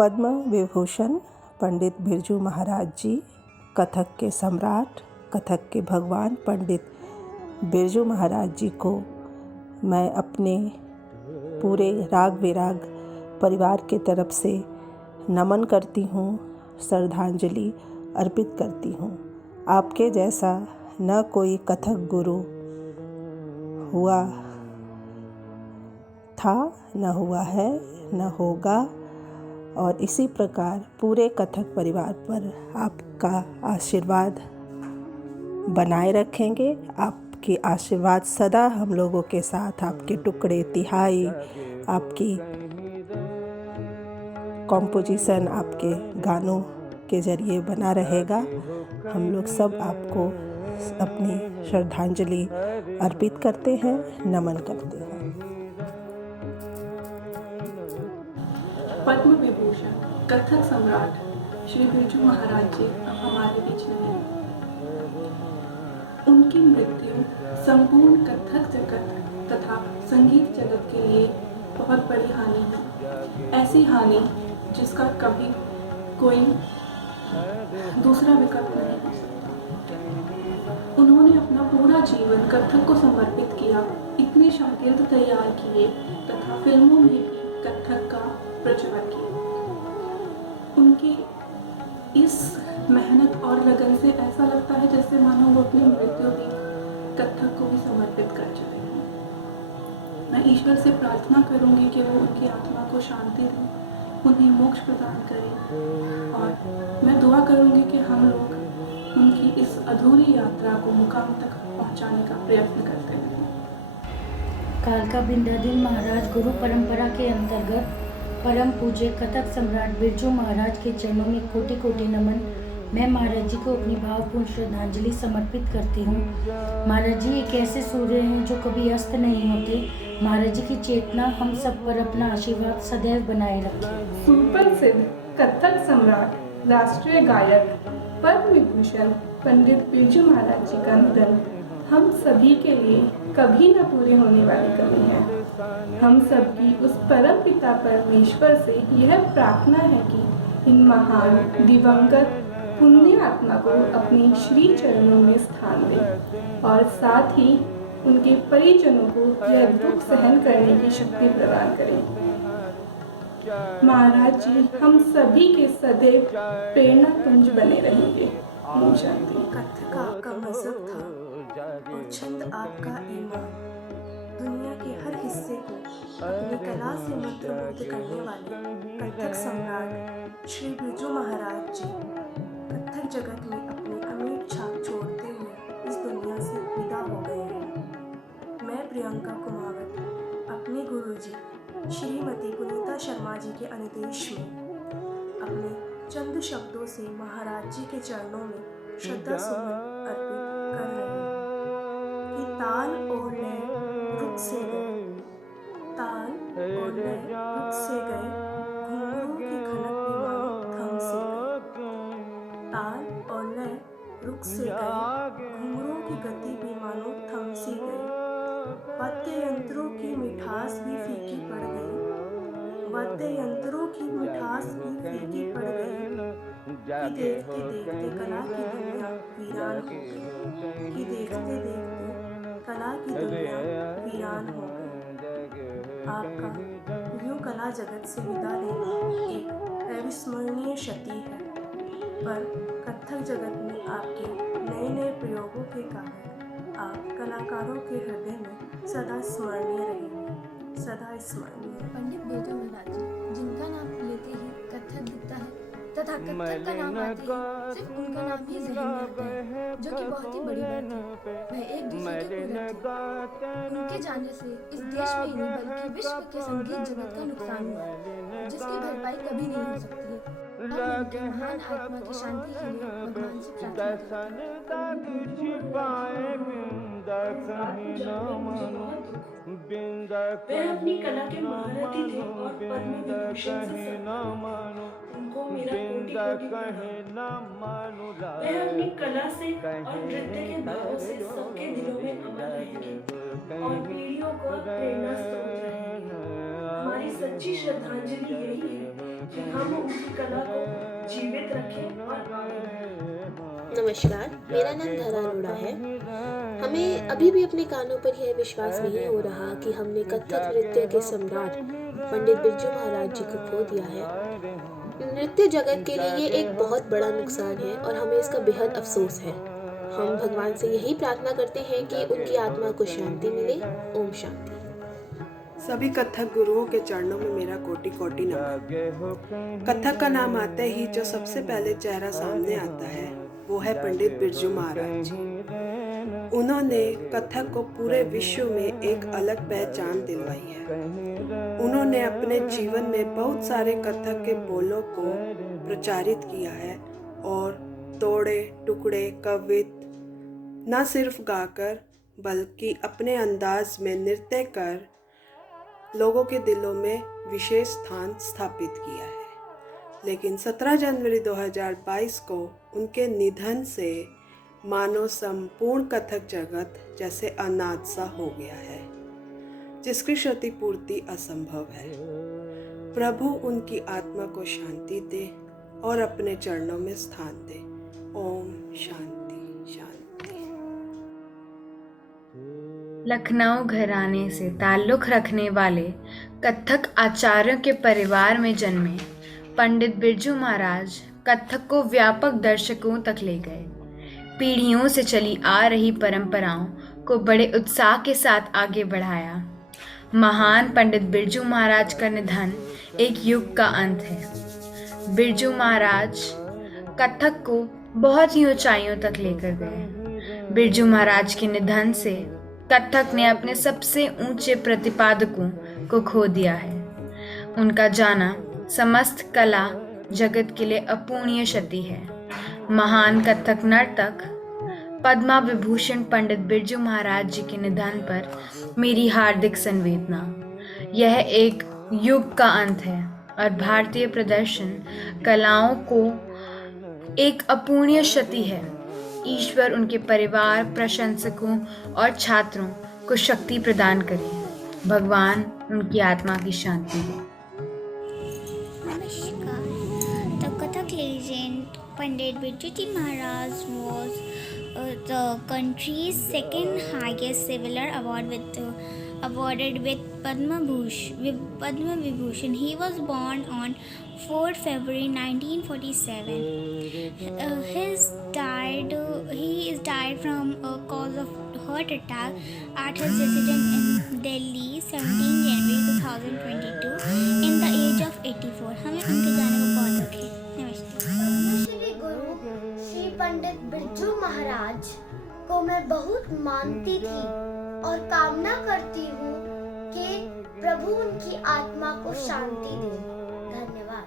पद्म विभूषण पंडित बिरजू महाराज जी, कथक के सम्राट, कथक के भगवान पंडित बिरजू महाराज जी को मैं अपने पूरे राग विराग परिवार के तरफ से नमन करती हूँ, श्रद्धांजलि अर्पित करती हूँ। आपके जैसा न कोई कथक गुरु हुआ था, न हुआ है, न होगा, और इसी प्रकार पूरे कथक परिवार पर आपका आशीर्वाद बनाए रखेंगे। आपके आशीर्वाद सदा हम लोगों के साथ, आपके टुकड़े तिहाई, आपकी कॉम्पोजिशन, आपके गानों के ज़रिए बना रहेगा। हम लोग सब आपको अपनी श्रद्धांजलि अर्पित करते हैं, नमन करते हैं। पद्म विभूषण कथक सम्राट श्री बिरजू महाराज जी अब हमारे बीच नहीं। उनकी मृत्यु संपूर्ण कथक जगत तथा संगीत जगत के लिए बहुत बड़ी हानि है। ऐसी हानि जिसका कभी कोई दूसरा विकल्प नहीं हो सकता। उन्होंने अपना पूरा जीवन कथक को समर्पित किया, इतने शागिर्द तैयार किए तथा फिल्मों में भी कथक का प्रचार किया। उनकी इस मेहनत और लगन से ऐसा लगता है जैसे मानो वो अपनी मृत्यु भी कथक को भी समर्पित कर चुके हैं। मैं ईश्वर से प्रार्थना करूंगी कि वो उनकी आत्मा को शांति दे, उन्हें मोक्ष प्रदान करे, और मैं दुआ करूंगी कि हम लोग उनकी इस अधूरी यात्रा को मुकाम तक पहुंचाने का प्रयत्न करते रहें। कालका बिंदादिन महाराज गुरु परंपरा के अंतर्गत परम पूज्य कथक सम्राट बिरजू महाराज के चरणों में कोटि कोटि नमन। मैं महाराज जी को अपनी भावपूर्ण श्रद्धांजलि समर्पित करती हूँ। महाराज जी एक ऐसे सूर्य हैं जो कभी अस्त नहीं होते। महाराज जी की चेतना हम सब पर अपना आशीर्वाद सदैव बनाए रखे। सुप्रसिद्ध कथक सम्राट, राष्ट्रीय गायक पद्म विभूषण पंडित बिरजू महाराज जी का निधन हम सभी के लिए कभी न पूरी होने वाली कमी है। हम सबकी उस परम पिता परमेश्वर से यह प्रार्थना है कि इन महान दिवंगत पुण्य आत्मा को अपनी श्री चरणों में स्थान दे, और साथ ही उनके परिजनों को यह दुख सहन करने की शक्ति प्रदान करें। महाराज जी हम सभी के सदैव प्रेरणा पुंज बने रहेंगे। ओम शांति। कथक आपका मजहब था और छंद आपका ईमान। दुनिया के हर हिस्से को अपनी कला से मंत्रमुग्ध करने वाले कथक सम्राट श्री बिरजू महाराज जी कथक जगत में अपनी अमिट छाप छोड़ते हुए इस दुनिया से विदा हो गए हैं। मैं प्रियंका कुमावत अपने गुरुजी श्रीमती पुनीता शर्मा जी के अनुदेश में अपने चंद शब्दों से महाराज जी के चरणों में श्रद्धा सुमन अर्पित कर रही हूँ कि ताल और लय रुक से गए, ताल और लय रुक से गए, घुंघरू की खनक भी मानो थम से गई। ताल और लय रुक से गए, घुंघरू की गति भी मानो थम सी गई। वाद्य यंत्रों की मिठास भी फीकी पड़ गई, वाद्य यंत्रों की मिठास भी फीकी पड़ गई। कि देखते देखते कला की दुनिया वीरान हो गई, कि देखते देखते कला की दुनिया वीरान हो गई। आपका यूं कला जगत से विदा लेना एक अविस्मरणीय क्षति है, पर कथक जगत में आपके नए नए प्रयोगों के कारण आप कलाकारों के हृदय में सदा स्मरणीय रहेंगे, सदा स्मरणीय। पंडित बिरजू महाराज जी, जिनका नाम लेते ही कथक दिखता है तथा कथक का नाम आते ही सिर्फ उनका नाम ही जहन में आता है, जो कि बहुत ही बड़ी बात है। वह एक दूसरे के पूरक थे। उनके जाने से इस देश में ही नहीं बल्कि विश्व के संगीत जगत का नुकसान हुआ, जिसकी भरपाई कभी नहीं हो सकती है। हम उनकी महान आत्मा की शांति के लिए भगवान से प्रार्थना वे अपनी कला के महारथी थे और पद्म विभूषण से उनको मेरा कोटि कोटि प्रणाम। वे अपनी कला से और नृत्य के भाव से सबके दिलों में अमर रहेंगे और पीढ़ियों को प्रेरणा स्रोत रहेंगे। हमारी सच्ची श्रद्धांजलि यही है कि हम उनकी कला को जीवित रखें और आगे बढ़ाएं। नमस्कार, मेरा नाम धरा अरोड़ा है। हमें अभी भी अपने कानों पर यह विश्वास नहीं हो रहा कि हमने कथक नृत्य के सम्राट पंडित बिरजू महाराज जी को खो दिया है। नृत्य जगत के लिए ये एक बहुत बड़ा नुकसान है और हमें इसका बेहद अफसोस है। हम भगवान से यही प्रार्थना करते हैं कि उनकी आत्मा को शांति मिले। ओम शांति। सभी कथक गुरुओं के चरणों में मेरा कोटि कोटि नमन। कथक का नाम आते ही जो सबसे पहले चेहरा सामने आता है वो है पंडित बिरजू महाराज जी। उन्होंने कथक को पूरे विश्व में एक अलग पहचान दिलवाई है। उन्होंने अपने जीवन में बहुत सारे कथक के बोलों को प्रचारित किया है और तोड़े टुकड़े कवित न सिर्फ गाकर बल्कि अपने अंदाज में नृत्य कर लोगों के दिलों में विशेष स्थान स्थापित किया है। लेकिन 17 जनवरी 2022 को उनके निधन से मानो संपूर्ण कथक जगत जैसे अनाथ सा हो गया है, जिसकी क्षतिपूर्ति असंभव है। प्रभु उनकी आत्मा को शांति दे और अपने चरणों में स्थान दे। ओम शांति शांति। लखनऊ घराने से ताल्लुक़ रखने वाले कथक आचार्यों के परिवार में जन्मे पंडित बिरजू महाराज कथक को व्यापक दर्शकों तक ले गए। पीढ़ियों से चली आ रही परंपराओं को बड़े उत्साह के साथ आगे बढ़ाया। महान पंडित बिरजू महाराज का निधन एक युग का अंत है। बिरजू महाराज कथक को बहुत ही ऊंचाइयों तक लेकर गए। बिरजू महाराज के निधन से कथक ने अपने सबसे ऊंचे प्रतिपादकों को खो दिया है। उनका जाना समस्त कला जगत के लिए अपूर्णीय क्षति है। महान कथक नर्तक पद्मा विभूषण पंडित बिरजू महाराज जी के निधन पर मेरी हार्दिक संवेदना। यह एक युग का अंत है और भारतीय प्रदर्शन कलाओं को एक अपूर्णीय क्षति है। ईश्वर उनके परिवार, प्रशंसकों और छात्रों को शक्ति प्रदान करे। भगवान उनकी आत्मा की शांति दे। Namaskar. The Kathak legend Pandit Birju Maharaj was the country's second highest civil award awarded with Padma Vibhushan. He was born on 4 February 1947. He is died from a cause of heart attack at his residence in Delhi 17 January 2022 in the age of 84. हमें उनके जाने को बहुत दुख है। नमस्ते। श्री गुरु श्री पंडित बिरजू महाराज को मैं बहुत मानती थी और कामना करती हूँ कि प्रभु उनकी आत्मा को शांति दे। धन्यवाद।